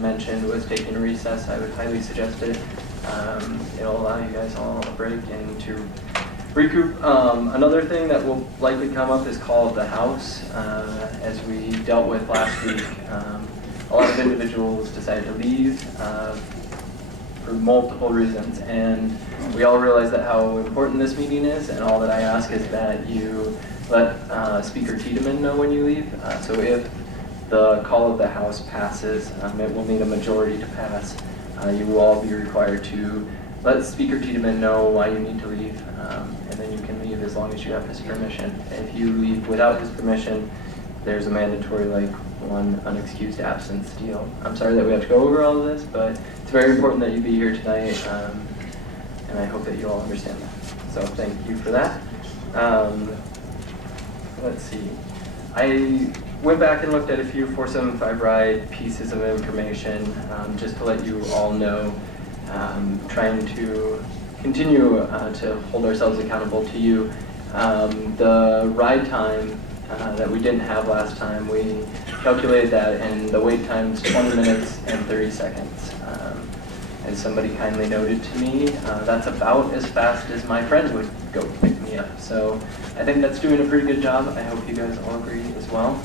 mentioned was taking a recess. I would highly suggest it. It'll allow you guys all a break and to recoup. Another thing that will likely come up is call of the house. As we dealt with last week, a lot of individuals decided to leave for multiple reasons, and we all realize that how important this meeting is, and all that I ask is that you let Speaker Tiedemann know when you leave. So if the call of the House passes, it will need a majority to pass. You will all be required to let Speaker Tiedemann know why you need to leave, and then you can leave as long as you have his permission. If you leave without his permission, there's a mandatory one unexcused absence deal. I'm sorry that we have to go over all of this, but it's very important that you be here tonight, and I hope that you all understand that. So thank you for that. Let's see. I went back and looked at a few 475 ride pieces of information just to let you all know, trying to continue to hold ourselves accountable to you. The ride time that we didn't have last time, we calculated that, and the wait time's 20 minutes and 30 seconds. As somebody kindly noted to me, that's about as fast as my friend would go pick me up. So I think that's doing a pretty good job. I hope you guys all agree as well.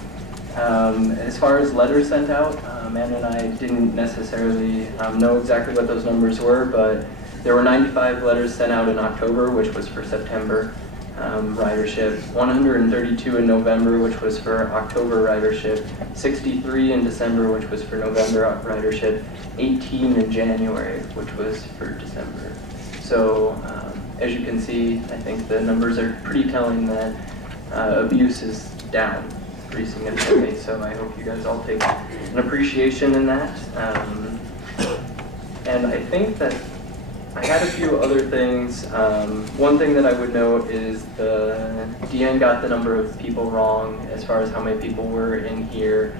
As far as letters sent out, Amanda and I didn't necessarily know exactly what those numbers were, but there were 95 letters sent out in October, which was for September ridership, 132 in November, which was for October ridership, 63 in December, which was for November ridership, 18 in January, which was for December. So as you can see, I think the numbers are pretty telling that abuse is down pretty significantly, so I hope you guys all take an appreciation in that. And I think that I had a few other things. One thing that I would note is the DN got the number of people wrong as far as how many people were in here.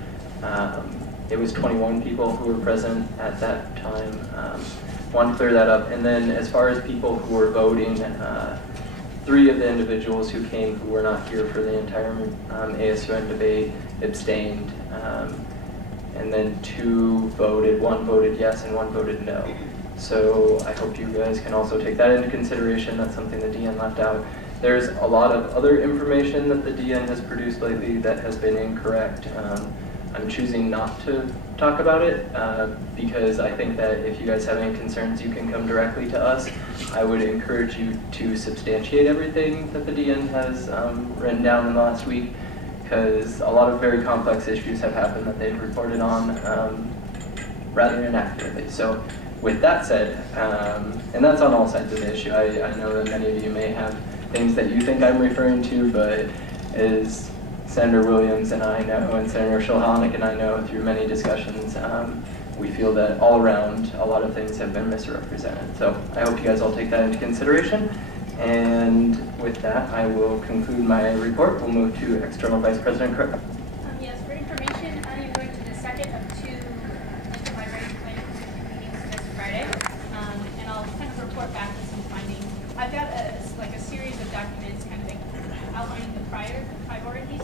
It was 21 people who were present at that time. Want to clear that up. And then as far as people who were voting, 3 of the individuals who came who were not here for the entire ASUN debate abstained. And then 2 voted, 1 voted yes and 1 voted no. So I hope you guys can also take that into consideration. That's something the DN left out. There's a lot of other information that the DN has produced lately that has been incorrect. I'm choosing not to talk about it because I think that if you guys have any concerns, you can come directly to us. I would encourage you to substantiate everything that the DN has written down in the last week, because a lot of very complex issues have happened that they've reported on rather inaccurately. So with that said, and that's on all sides of the issue, I know that many of you may have things that you think I'm referring to, but as Senator Williams and I know, and Senator Shulhanik and I know through many discussions, we feel that all around a lot of things have been misrepresented. So I hope you guys all take that into consideration. And with that, I will conclude my report. We'll move to External Vice President Crook. Yes, for information, I am going to the second of 2 library planning meetings this Friday, and I'll kind of report back with some findings. I've got a series of documents kind of outlining the priorities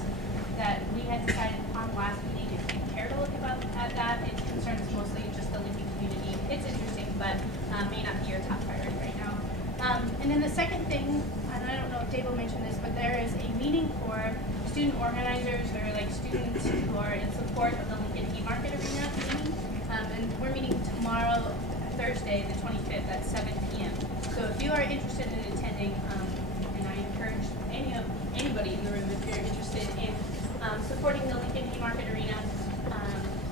that we had decided on last meeting. If you care to look at that, it concerns mostly just the Lincoln community. It's interesting, but may not be your top priority right now. And then the second thing, and I don't know if Dave will mention this, but there is a meeting for student organizers or students who are in support of the Lincoln Haymarket Arena meeting. And we're meeting tomorrow, Thursday, the 25th at 7 p.m. So if you are interested in attending, and I encourage anybody in the room, if you're interested in supporting the Lincoln Haymarket Arena,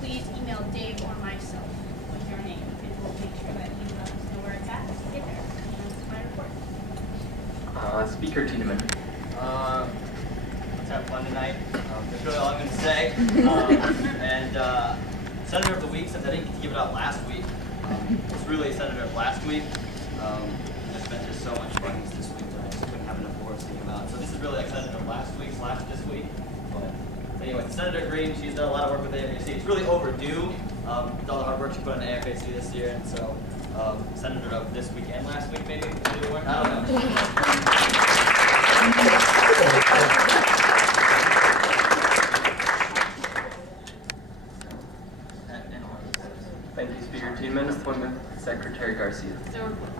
please email Dave or myself with your name, and we'll make sure that you know where it's at to get there. That's my report. Speaker Tiedemann. Let's have fun tonight. That's really all I'm going to say. Senator of the Week, since I didn't get to give it out last week, it's really Senator of last week. It's been just so much fun this week that I just couldn't have enough words to give out. So this is really like Senator of last week / this week. But anyway, Senator Green, she's done a lot of work with AFAC. It's really overdue, with all the hard work she put on AFAC this year. And so Senator of this week and last week, maybe? I don't know. Thank you, Speaker Tiedemann. Appointment Secretary Garcia. So report.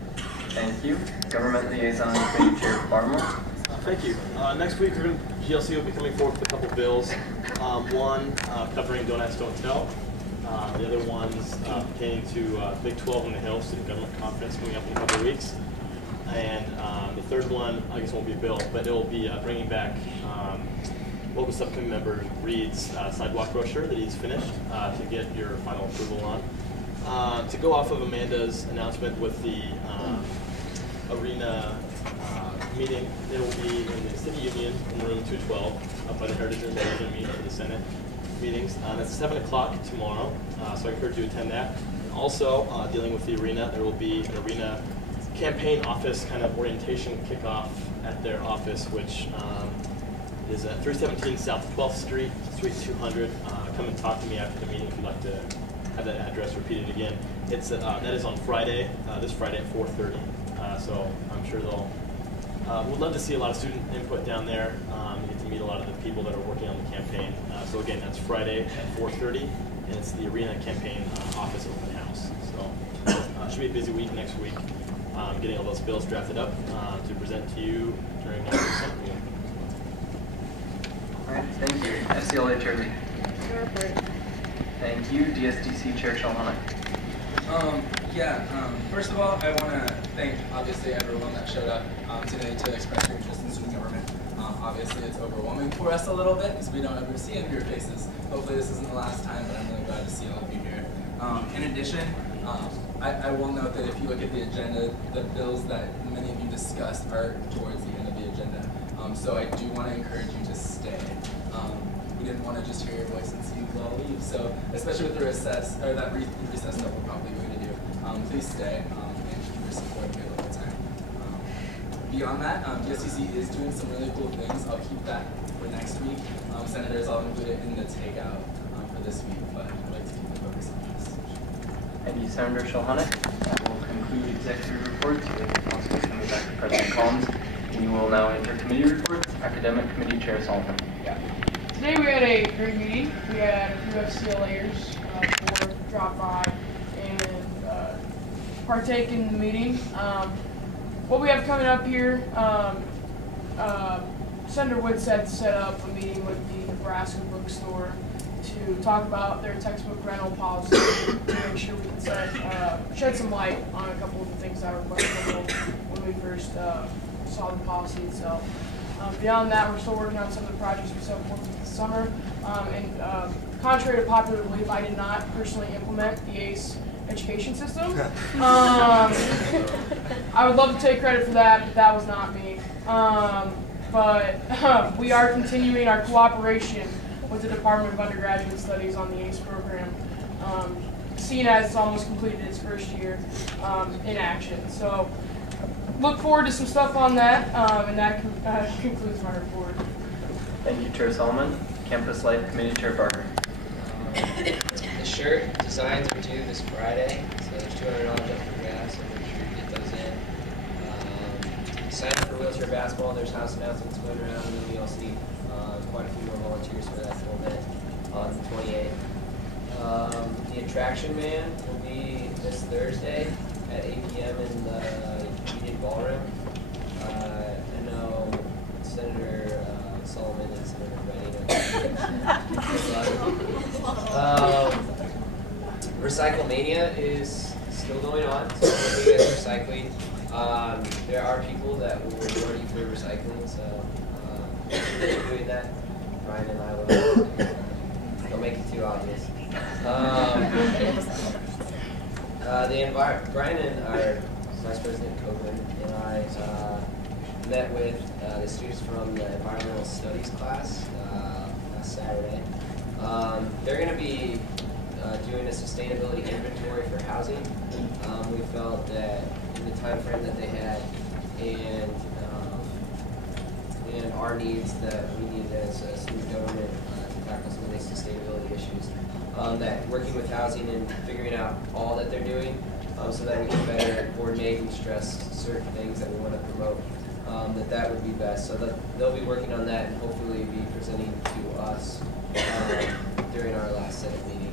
Thank you. Government Liaison Committee Chair Barmore. Thank you. Next week, GLC will be coming forth with a couple bills. One covering Don't Ask, Don't Tell. The other one's pertaining to Big 12 on the Hill Student Government Conference coming up in a couple of weeks. And the third one, I guess, won't be a bill, but it will be bringing back local subcommittee member Reed's sidewalk brochure that he's finished to get your final approval on. To go off of Amanda's announcement with the arena meeting, it will be in the City Union in room 212 up by the Heritage Room. They're going to meet for the Senate meetings. That's 7 o'clock tomorrow, so I encourage you to attend that. And also, dealing with the arena, there will be an arena campaign office kind of orientation kickoff at their office, which is at 317 South 12th Street, Suite 200. Come and talk to me after the meeting if you'd like to have that address repeated again. It's that is on Friday, this Friday at 4:30. So I'm sure they'll. We'd love to see a lot of student input down there. You get to meet a lot of the people that are working on the campaign. So again, that's Friday at 4:30, and it's the arena campaign office open house. So should be a busy week next week. Getting all those bills drafted up to present to you during our Senate meeting. All right, thank you. FCLA Chair Lee. Thank you. DSDC Chair Shalhana. First of all, I want to thank, obviously, everyone that showed up today to express their interest in student government. Obviously, it's overwhelming for us a little bit because we don't ever see any of your faces. Hopefully, this isn't the last time, but I'm really glad to see all of you here. In addition, I will note that if you look at the agenda, the bills that many of you discussed are towards the end of the agenda. So I do want to encourage you to stay. We didn't want to just hear your voice and see you all leave. So especially with the recess, or that recess that we're probably going to do, please stay and keep your support here the whole time. Beyond that, DSCC is doing some really cool things. I'll keep that for next week. Senators, I'll include it in the takeout for this week, but I'd like to keep the focus on this. Thank you, Senator Shalhana. That will conclude executive reports. Council is coming back to President Collins. We will now enter committee reports. Academic Committee Chair Solomon. Yeah. Today we had a great meeting. We had a few FCLAers for drop by and partake in the meeting. What we have coming up here, Senator Whitsett set up a meeting with the Nebraska bookstore to talk about their textbook rental policy to make sure we can shed some light on a couple of the things that were questionable when we first saw the policy itself. Beyond that, we're still working on some of the projects we set forth this summer. Contrary to popular belief, I did not personally implement the ACE education system. I would love to take credit for that, but that was not me. But we are continuing our cooperation with the Department of Undergraduate Studies on the ACE program, seeing as it's almost completed its first year in action. So look forward to some stuff on that, and that concludes my report. Thank you, Chair Solomon. Campus Life Committee Chair Barker. The shirt designs are due this Friday, so there's $200 up for gas, so make sure you get those in. Sign up for wheelchair basketball. There's house announcements going around, and then we all see quite a few more volunteers for that full event on the 28th. The attraction man will be this Thursday at 8 p.m. in the Union Ballroom. I know Senator Solomon and Senator Recycle Mania is still going on, so we're looking at recycling. There are people that will reward you for recycling, so we're doing that. Brian and I will. Don't make it too obvious. Brian and our Vice President Copeland and I met with the students from the Environmental Studies class last Saturday. They're going to be doing a sustainability inventory for housing. We felt that in the time frame that they had and our needs that we need as a student government to tackle some of these sustainability issues, that working with housing and figuring out all that they're doing so that we can better coordinate and stress certain things that we want to promote, that would be best. So they'll be working on that and hopefully be presenting to us during our last Senate meeting.